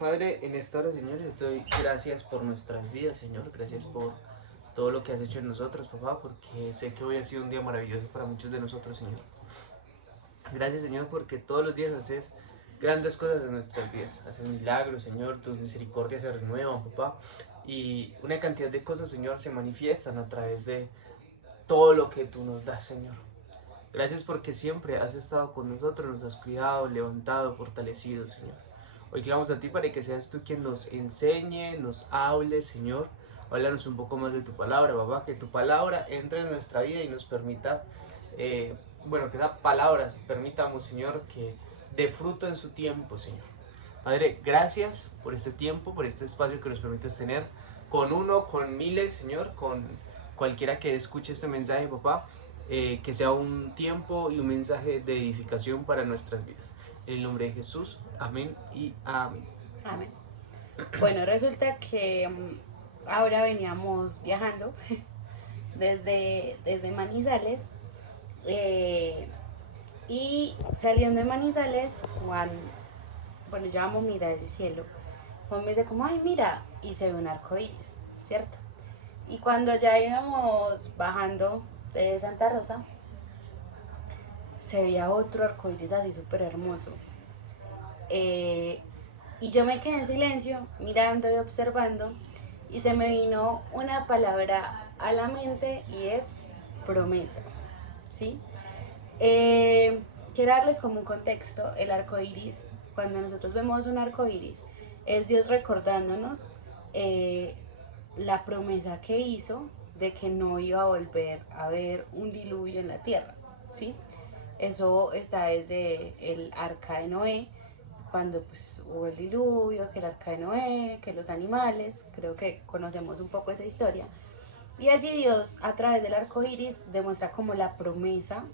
Padre, en esta hora, Señor, yo te doy gracias por nuestras vidas, Señor. Gracias por todo lo que has hecho en nosotros, papá, porque sé que hoy ha sido un día maravilloso para muchos de nosotros, Señor. Gracias, Señor, porque todos los días haces grandes cosas en nuestras vidas. Haces milagros, Señor, tus misericordias se renuevan, papá. Y una cantidad de cosas, Señor, se manifiestan a través de todo lo que tú nos das, Señor. Gracias porque siempre has estado con nosotros, nos has cuidado, levantado, fortalecido, Señor. Hoy clamamos a ti para que seas tú quien nos enseñe, nos hable, Señor. Háblanos un poco más de tu palabra, papá, que tu palabra entre en nuestra vida y nos permita, que esa palabra permitamos, Señor, que dé fruto en su tiempo, Señor. Padre, gracias por este tiempo, por este espacio que nos permites tener con uno, con miles, Señor, con cualquiera que escuche este mensaje, papá, que sea un tiempo y un mensaje de edificación para nuestras vidas. En el nombre de Jesús, amén y amén. Amén. Bueno, resulta que ahora veníamos viajando desde Manizales eh, y saliendo de Manizales, bueno, ya vamos a mirar el cielo. Juan me dice como, ay, mira, y se ve un arco iris, ¿cierto? Y cuando ya íbamos bajando de Santa Rosa, se veía otro arco iris así súper hermoso. Eh, y yo me quedé en silencio, mirando y observando, y se me vino una palabra a la mente y es promesa, ¿sí? Quiero darles como un contexto. El arco iris, cuando nosotros vemos un arco iris, es Dios recordándonos eh, la promesa que hizo de que no iba a volver a haber un diluvio en la tierra, ¿sí? Eso está desde el arca de Noé, cuando pues, hubo el diluvio, que el arca de Noé, que los animales, creo que conocemos un poco esa historia. Y allí Dios, a través del arco iris, demuestra como la promesa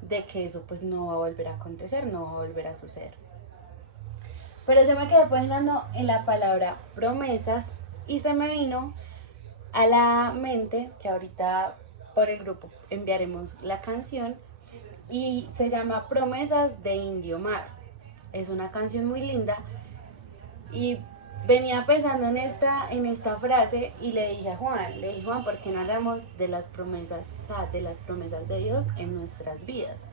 de que eso pues no va a volver a acontecer, no va a volver a suceder. Pero yo me quedé pensando en la palabra promesas y se me vino a la mente que ahorita por el grupo enviaremos la canción y se llama Promesas de Indio Mar. Es una canción muy linda y venía pensando en esta frase y le dije a Juan, ¿por qué no hablamos de las promesas, o sea, de las promesas de Dios en nuestras vidas?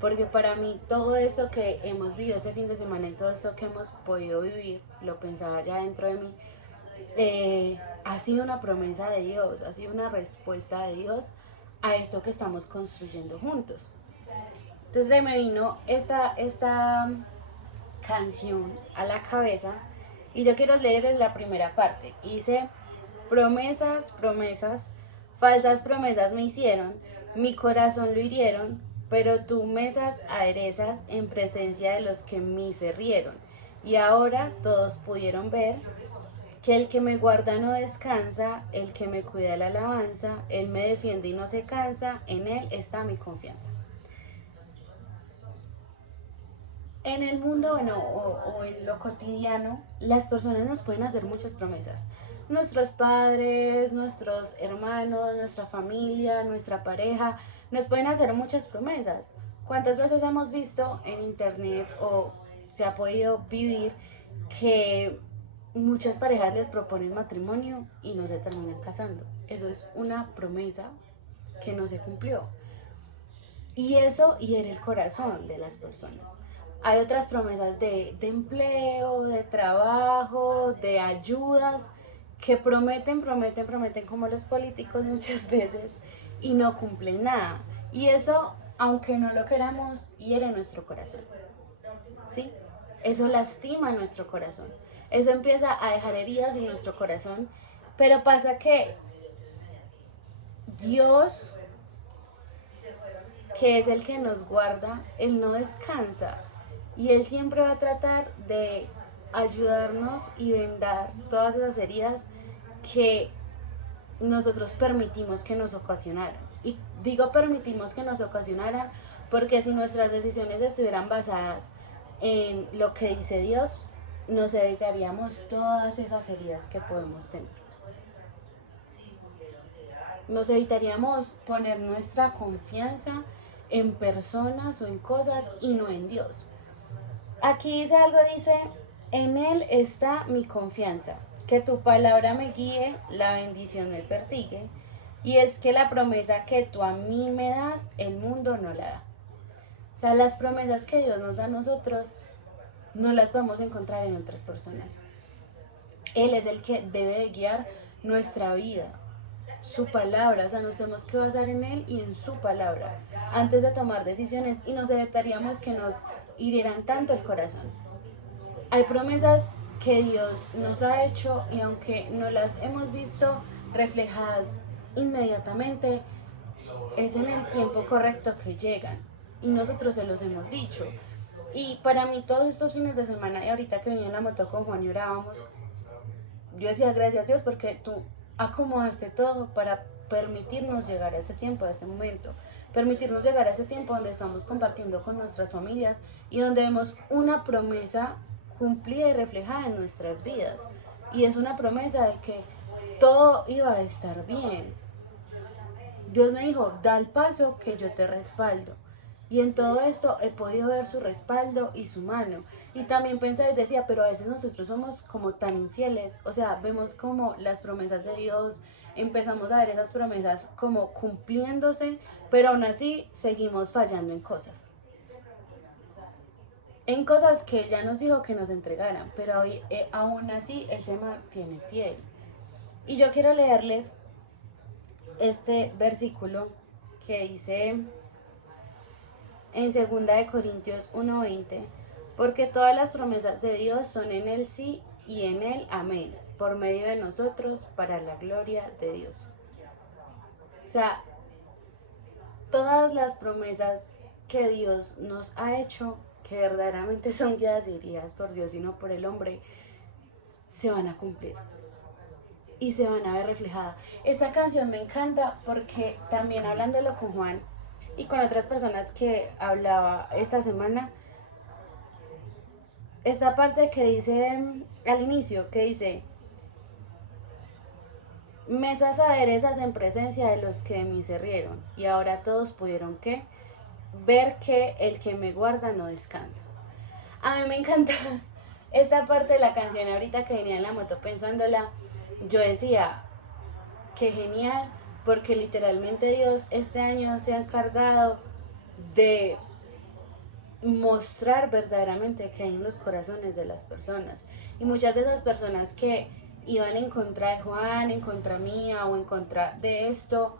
Porque para mí todo esto que hemos vivido este fin de semana y todo esto que hemos podido vivir, lo pensaba ya dentro de mí, ha sido una promesa de Dios, ha sido una respuesta de Dios a esto que estamos construyendo juntos. Entonces me vino esta canción a la cabeza y yo quiero leerles la primera parte. Dice, promesas, promesas, falsas promesas me hicieron, mi corazón lo hirieron, pero tú mesas aderezas en presencia de los que en mí se rieron. Y ahora todos pudieron ver que el que me guarda no descansa, el que me cuida la alabanza, él me defiende y no se cansa, en él está mi confianza. En el mundo, bueno, o en lo cotidiano, las personas nos pueden hacer muchas promesas. Nuestros padres, nuestros hermanos, nuestra familia, nuestra pareja, nos pueden hacer muchas promesas. ¿Cuántas veces hemos visto en internet o se ha podido vivir que muchas parejas les proponen matrimonio y no se terminan casando? Eso es una promesa que no se cumplió. Y eso hiere el corazón de las personas. Hay otras promesas de empleo, de trabajo, de ayudas, que prometen, prometen, prometen como los políticos muchas veces y no cumplen nada. Y eso, aunque no lo queramos, hiere nuestro corazón. ¿Sí? Eso lastima nuestro corazón. Eso empieza a dejar heridas en nuestro corazón. Pero pasa que Dios, que es el que nos guarda, Él no descansa y Él siempre va a tratar de ayudarnos y vendar todas esas heridas que nosotros permitimos que nos ocasionaran. Y digo permitimos que nos ocasionaran porque si nuestras decisiones estuvieran basadas en lo que dice Dios, nos evitaríamos todas esas heridas que podemos tener. Nos evitaríamos poner nuestra confianza en personas o en cosas y no en Dios. Aquí dice algo, dice, En Él está mi confianza, que tu palabra me guíe, la bendición me persigue, y es que la promesa que tú a mí me das, el mundo no la da. O sea, las promesas que Dios nos da a nosotros, no las vamos a encontrar en otras personas. Él es el que debe de guiar nuestra vida, su palabra, o sea, nos tenemos que basar en Él y en su palabra antes de tomar decisiones, y nos evitaríamos que nos hirieran tanto el corazón. Hay promesas que Dios nos ha hecho y aunque no las hemos visto reflejadas inmediatamente, es en el tiempo correcto que llegan y nosotros se los hemos dicho. Y para mí todos estos fines de semana y ahorita que venía en la moto con Juan y orábamos, yo decía gracias Dios porque tú acomodaste todo para permitirnos llegar a este tiempo, a este momento, permitirnos llegar a este tiempo donde estamos compartiendo con nuestras familias y donde vemos una promesa cumplida y reflejada en nuestras vidas. Y es una promesa de que todo iba a estar bien. Dios me dijo, da el paso que yo te respaldo. Y en todo esto he podido ver su respaldo y su mano. Y también pensé y decía, pero a veces nosotros somos como tan infieles. O sea, vemos como las promesas de Dios, empezamos a ver esas promesas como cumpliéndose, pero aún así seguimos fallando en cosas. En cosas que Él ya nos dijo que nos entregaran, pero hoy, aún así Él se mantiene fiel. Y yo quiero leerles este versículo que dice en 2 Corintios 1:20, porque todas las promesas de Dios son en el sí y en el amén, por medio de nosotros, para la gloria de Dios. O sea, todas las promesas que Dios nos ha hecho, que verdaderamente son guiadas y dirigidas por Dios y no por el hombre, se van a cumplir y se van a ver reflejadas. Esta canción me encanta porque también hablándolo con Juan y con otras personas que hablaba esta semana, esta parte que dice al inicio, que dice, mesas aderezas en presencia de los que de mí se rieron, y ahora todos pudieron ¿qué? Ver que el que me guarda no descansa. A mí me encanta esta parte de la canción, ahorita que venía en la moto pensándola, yo decía, qué genial, porque literalmente Dios este año se ha encargado de mostrar verdaderamente que hay en los corazones de las personas. Y muchas de esas personas que iban en contra de Juan, en contra mía o en contra de esto,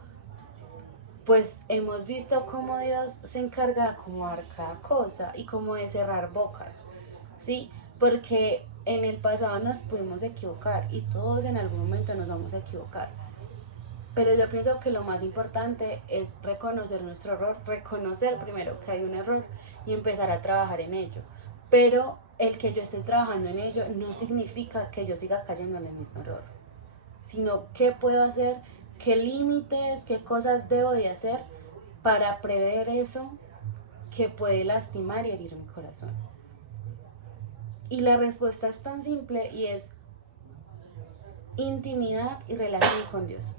pues hemos visto cómo Dios se encarga de acomodar cada cosa y cómo de cerrar bocas, ¿sí? Porque en el pasado nos pudimos equivocar y todos en algún momento nos vamos a equivocar. Pero yo pienso que lo más importante es reconocer nuestro error, reconocer primero que hay un error y empezar a trabajar en ello. Pero el que yo esté trabajando en ello no significa que yo siga cayendo en el mismo error, sino qué puedo hacer, qué límites, qué cosas debo de hacer para prever eso que puede lastimar y herir mi corazón. Y la respuesta es tan simple y es intimidad y relación con Dios.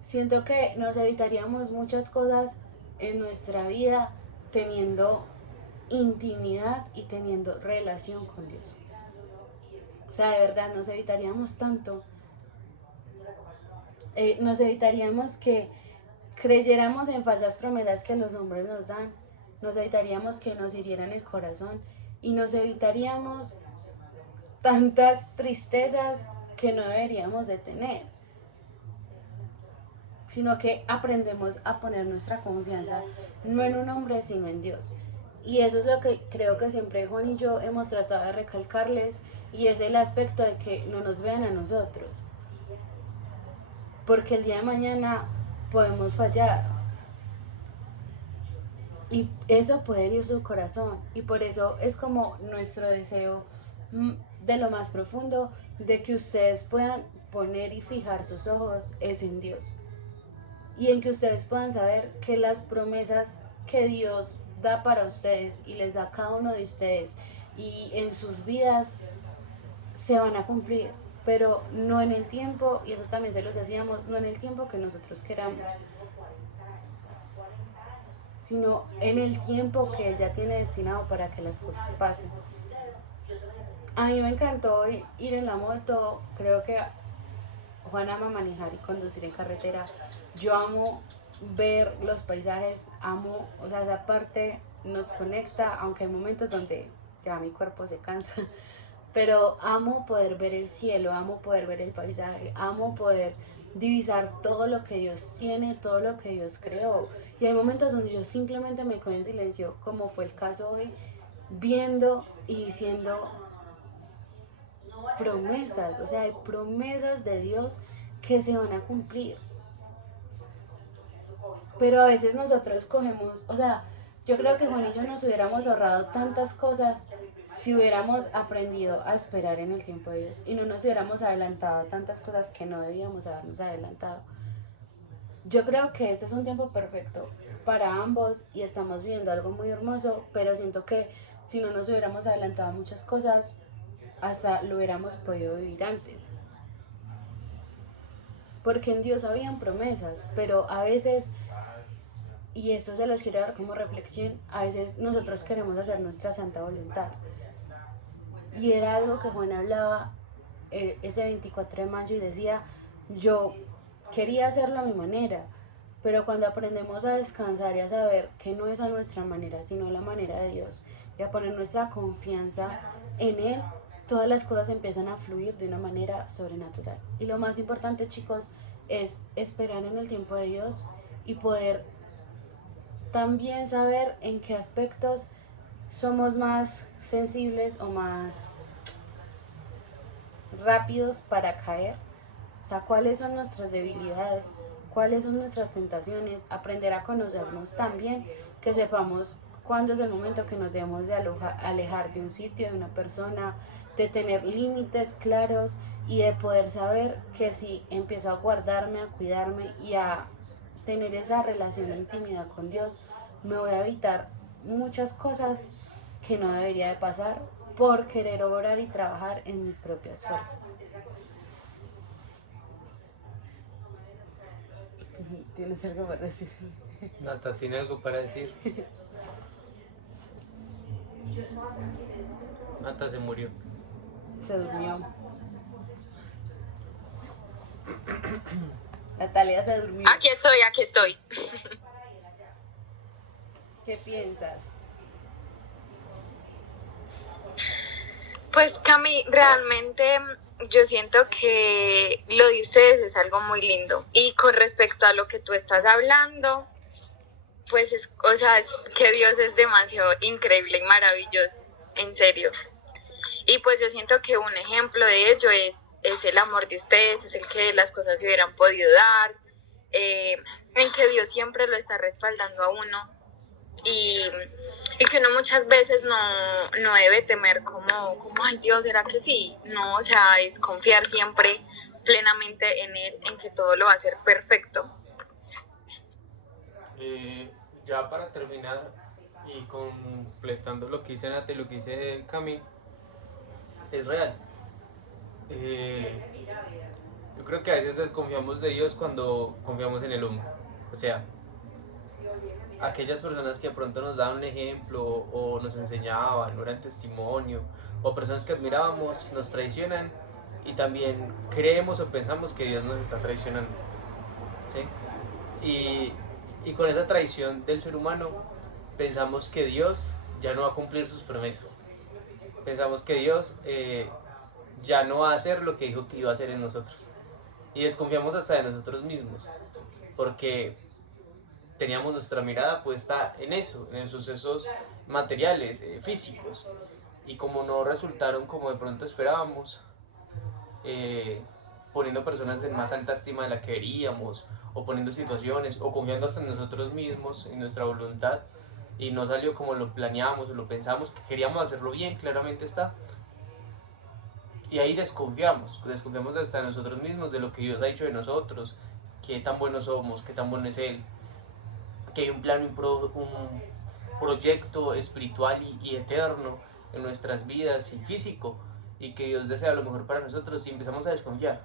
Siento que nos evitaríamos muchas cosas en nuestra vida teniendo intimidad y teniendo relación con Dios. O sea, de verdad, nos evitaríamos tanto. Nos evitaríamos que creyéramos en falsas promesas que los hombres nos dan. Nos evitaríamos que nos hirieran el corazón. Y nos evitaríamos tantas tristezas que no deberíamos de tener, sino que aprendemos a poner nuestra confianza no en un hombre sino en Dios. Y eso es lo que creo que siempre Juan y yo hemos tratado de recalcarles, y es el aspecto de que no nos vean a nosotros, porque el día de mañana podemos fallar y eso puede herir su corazón, y por eso es como nuestro deseo de lo más profundo de que ustedes puedan poner y fijar sus ojos es en Dios, y en que ustedes puedan saber que las promesas que Dios da para ustedes y les da a cada uno de ustedes y en sus vidas se van a cumplir, pero no en el tiempo, y eso también se los decíamos, no en el tiempo que nosotros queramos, sino en el tiempo que Él ya tiene destinado para que las cosas pasen. A mí me encantó ir en la moto, creo que Juan ama manejar y conducir en carretera. Yo amo ver los paisajes, amo, o sea, esa parte nos conecta, aunque hay momentos donde ya mi cuerpo se cansa, pero amo poder ver el cielo, amo poder ver el paisaje, amo poder divisar todo lo que Dios tiene, todo lo que Dios creó. Y hay momentos donde yo simplemente me quedo en silencio, como fue el caso hoy, viendo y diciendo promesas, o sea, hay promesas de Dios que se van a cumplir. Pero a veces nosotros cogemos, o sea, yo creo que Juan y yo nos hubiéramos ahorrado tantas cosas si hubiéramos aprendido a esperar en el tiempo de Dios y no nos hubiéramos adelantado a tantas cosas que no debíamos habernos adelantado. Yo creo que este es un tiempo perfecto para ambos y estamos viendo algo muy hermoso, pero siento que si no nos hubiéramos adelantado a muchas cosas, hasta lo hubiéramos podido vivir antes. Porque en Dios habían promesas, pero a veces, y esto se los quiero dar como reflexión, a veces nosotros queremos hacer nuestra santa voluntad. Y era algo que Juan hablaba ese 24 de mayo y decía, yo quería hacerlo a mi manera, pero cuando aprendemos a descansar y a saber que no es a nuestra manera, sino a la manera de Dios, y a poner nuestra confianza en Él, todas las cosas empiezan a fluir de una manera sobrenatural. Y lo más importante, chicos, es esperar en el tiempo de Dios y poder también saber en qué aspectos somos más sensibles o más rápidos para caer. O sea, cuáles son nuestras debilidades, cuáles son nuestras tentaciones, aprender a conocernos también, que sepamos cuándo es el momento que nos debemos de alejar de un sitio, de una persona, de tener límites claros y de poder saber que si empiezo a guardarme, a cuidarme y a tener esa relación de intimidad con Dios, me voy a evitar muchas cosas que no debería de pasar por querer obrar y trabajar en mis propias fuerzas. ¿Tienes algo para decir? Nata, ¿tiene algo para decir? Nata se murió. Se durmió. Natalia se durmió. Aquí estoy. ¿Qué piensas? Pues Cami, realmente yo siento que lo de ustedes es algo muy lindo. Y con respecto a lo que tú estás hablando, pues es que Dios es demasiado increíble y maravilloso, en serio. Y pues yo siento que un ejemplo de ello es el amor de ustedes, es el que las cosas se hubieran podido dar, en que Dios siempre lo está respaldando a uno y que uno muchas veces no debe temer como, ay Dios, ¿será que sí? No, o sea, es confiar siempre plenamente en Él, en que todo lo va a hacer perfecto. Ya para terminar y completando lo que dice Nata y lo que dice Cami, es real. Yo creo que a veces desconfiamos de Dios cuando confiamos en el hombre. O sea, aquellas personas que de pronto nos daban un ejemplo o nos enseñaban o eran testimonio, o personas que admirábamos nos traicionan y también creemos o pensamos que Dios nos está traicionando, ¿sí? Y con esa traición del ser humano pensamos que Dios ya no va a cumplir sus promesas, pensamos que Dios ya no va a hacer lo que dijo que iba a hacer en nosotros y desconfiamos hasta de nosotros mismos porque teníamos nuestra mirada puesta en eso, en sucesos materiales, físicos, y como no resultaron como de pronto esperábamos, poniendo personas en más alta estima de la que queríamos, o poniendo situaciones, o confiando hasta en nosotros mismos, en nuestra voluntad, y no salió como lo planeamos o lo pensamos, que queríamos hacerlo bien, claramente está. Y ahí desconfiamos hasta de nosotros mismos, de lo que Dios ha dicho de nosotros, qué tan buenos somos, qué tan bueno es Él, que hay un plan, un proyecto espiritual y eterno en nuestras vidas y físico, y que Dios desea lo mejor para nosotros, y empezamos a desconfiar,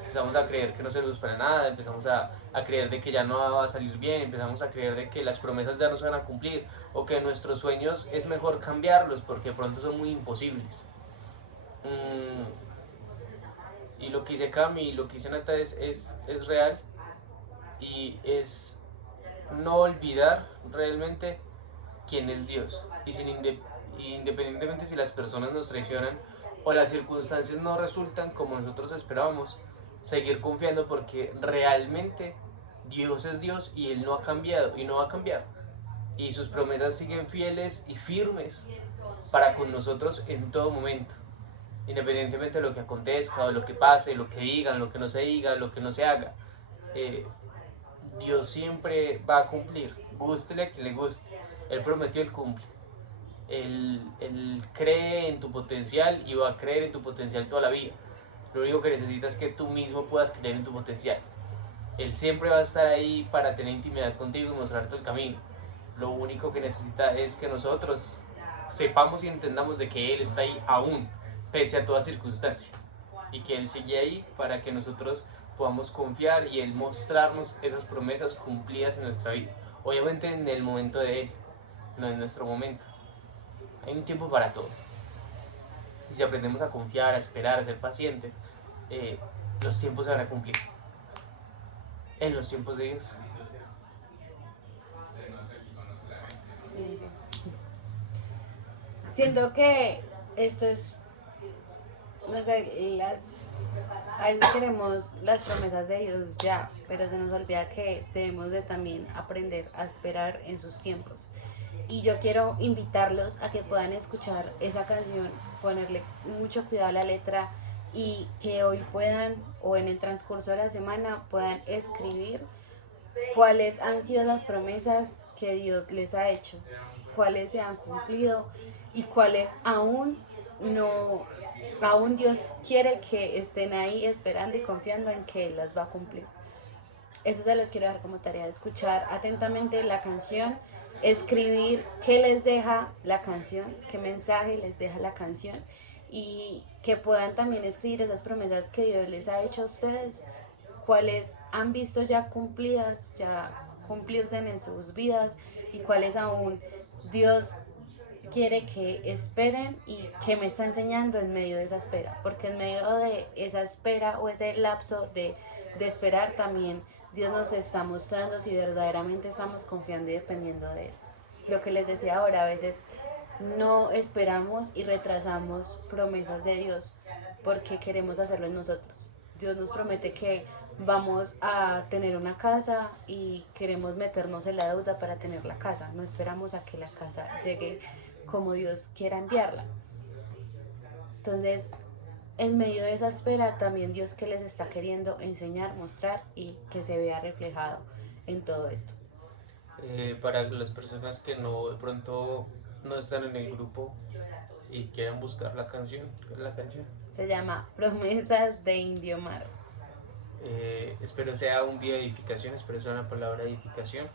empezamos a creer que no servimos para nada, empezamos a creer de que ya no va a salir bien, empezamos a creer de que las promesas ya no se van a cumplir, o que nuestros sueños es mejor cambiarlos porque pronto son muy imposibles. Y lo que dice Cami, lo que dice Nata es real, y es no olvidar realmente quién es Dios. Y independientemente si las personas nos traicionan o las circunstancias no resultan como nosotros esperábamos, seguir confiando, porque realmente Dios es Dios y Él no ha cambiado y no va a cambiar. Y sus promesas siguen fieles y firmes para con nosotros en todo momento. Independientemente de lo que acontezca, o lo que pase, lo que digan, lo que no se diga, lo que no se haga. Dios siempre va a cumplir, gústele a quien le guste. Él prometió, Él cumple. Él cree en tu potencial y va a creer en tu potencial toda la vida. Lo único que necesitas es que tú mismo puedas creer en tu potencial. Él siempre va a estar ahí para tener intimidad contigo y mostrarte el camino. Lo único que necesita es que nosotros sepamos y entendamos de que Él está ahí aún, pese a toda circunstancia. Y que Él sigue ahí para que nosotros podamos confiar y Él mostrarnos esas promesas cumplidas en nuestra vida. Obviamente en el momento de Él, no en nuestro momento. Hay un tiempo para todo. Y si aprendemos a confiar, a esperar, a ser pacientes, los tiempos se van a cumplir. En los tiempos de Dios. Siento que esto es, no sé, a veces queremos las promesas de Dios ya, pero se nos olvida que debemos de también aprender a esperar en sus tiempos. Y yo quiero invitarlos a que puedan escuchar esa canción, ponerle mucho cuidado a la letra, y que hoy puedan, o en el transcurso de la semana, puedan escribir cuáles han sido las promesas que Dios les ha hecho, cuáles se han cumplido y cuáles aún no, aún Dios quiere que estén ahí esperando y confiando en que Él las va a cumplir. Eso se los quiero dar como tarea, de escuchar atentamente la canción, escribir qué les deja la canción, qué mensaje les deja la canción, y que puedan también escribir esas promesas que Dios les ha hecho a ustedes, cuáles han visto ya cumplidas, ya cumplirse en sus vidas, y cuáles aún Dios quiere que esperen y que me está enseñando en medio de esa espera, porque en medio de esa espera o ese lapso de esperar también Dios nos está mostrando si verdaderamente estamos confiando y dependiendo de Él. Lo que les decía ahora, a veces no esperamos y retrasamos promesas de Dios porque queremos hacerlo en nosotros. Dios nos promete que vamos a tener una casa y queremos meternos en la deuda para tener la casa. No esperamos a que la casa llegue como Dios quiera enviarla. Entonces, en medio de esa espera, también Dios que les está queriendo enseñar, mostrar, y que se vea reflejado en todo esto. Para las personas que no, de pronto no están en el grupo y quieran buscar la canción, ¿qué es la canción? Se llama Promesas de Indio Mar. Espero sea un video de edificación, espero sea una palabra de edificación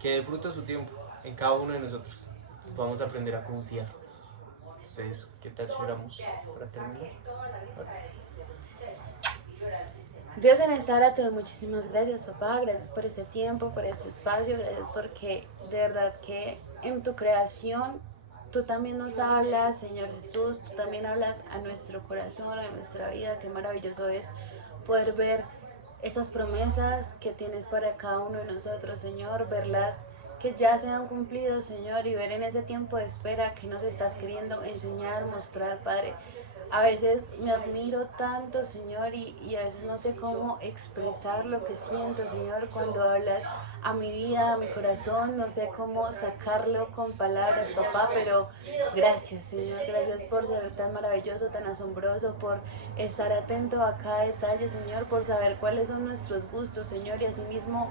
que dé fruto a su tiempo en cada uno de nosotros. Podamos aprender a confiar. Entonces, ¿qué tal si oramos para terminar? Dios, en esta hora te doy muchísimas gracias, papá. Gracias por este tiempo, por este espacio. Gracias porque de verdad que en tu creación tú también nos hablas, Señor Jesús. Tú también hablas a nuestro corazón, a nuestra vida. Qué maravilloso es poder ver esas promesas que tienes para cada uno de nosotros, Señor. Verlas que ya se han cumplido, Señor, y ver en ese tiempo de espera que nos estás queriendo enseñar, mostrar, Padre. A veces me admiro tanto, Señor, y a veces no sé cómo expresar lo que siento, Señor, cuando hablas a mi vida, a mi corazón. No sé cómo sacarlo con palabras, papá, pero gracias, Señor, gracias por ser tan maravilloso, tan asombroso, por estar atento a cada detalle, Señor, por saber cuáles son nuestros gustos, Señor, y asimismo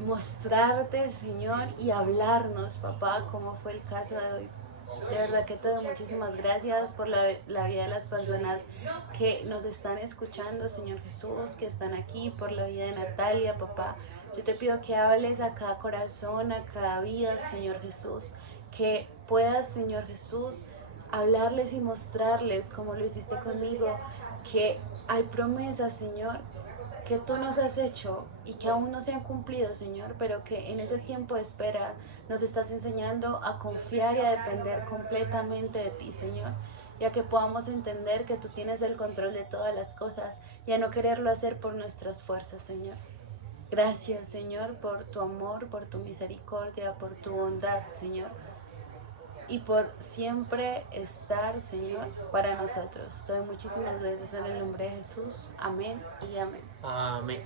mostrarte, Señor, y hablarnos, papá, como fue el caso de hoy. De verdad que te doy muchísimas gracias por la vida de las personas que nos están escuchando, Señor Jesús, que están aquí, por la vida de Natalia, papá. Yo te pido que hables a cada corazón, a cada vida, Señor Jesús, que puedas, Señor Jesús, hablarles y mostrarles, como lo hiciste conmigo, que hay promesas, Señor, que tú nos has hecho y que aún no se han cumplido, Señor, pero que en ese tiempo de espera nos estás enseñando a confiar y a depender completamente de ti, Señor. y a que podamos entender que tú tienes el control de todas las cosas y a no quererlo hacer por nuestras fuerzas, Señor. Gracias, Señor, por tu amor, por tu misericordia, por tu bondad, Señor, y por siempre estar, Señor, para nosotros. Doy muchísimas gracias en el nombre de Jesús. Amén y amén. Amén.